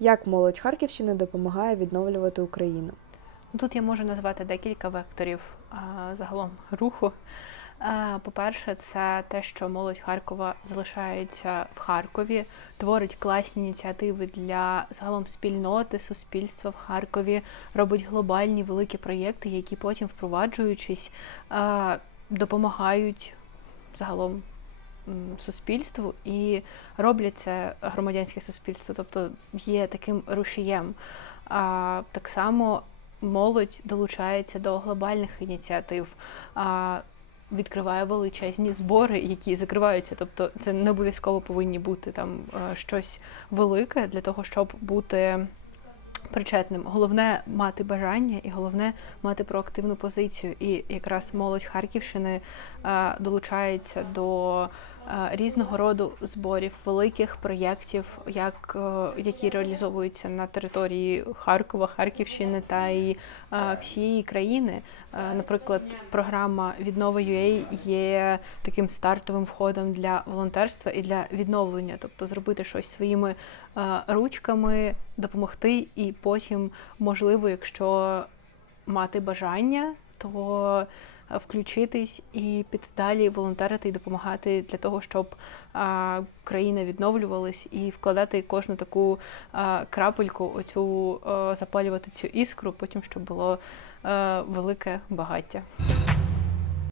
Як молодь Харківщини допомагає відновлювати Україну? Ну, Тут я можу назвати декілька векторів загалом руху. По-перше, це те, що молодь Харкова залишається в Харкові, творить класні ініціативи для загалом спільноти, суспільства в Харкові, робить глобальні великі проєкти, які потім, впроваджуючись, допомагають загалом суспільству і роблять це громадянське суспільство, тобто є таким рушієм. А, так само молодь долучається до глобальних ініціатив, а, відкриває величезні збори, які закриваються. Тобто це не обов'язково повинні бути там е, щось велике для того, щоб бути причетним. Головне мати бажання і головне мати проактивну позицію. І якраз молодь Харківщини е, долучається до різного роду зборів, великих проєктів, як, е, які реалізовуються на території Харкова, Харківщини та й е, всієї країни. Е, Наприклад, програма Віднова.UA є таким стартовим входом для волонтерства і для відновлення, тобто зробити щось своїми е, ручками, допомогти, і потім, можливо, якщо мати бажання, то е, включитись і піти далі, волонтерити і допомагати для того, щоб а, країна відновлювалась і вкладати кожну таку а, крапельку, оцю а, запалювати цю іскру, потім щоб було а, велике багаття.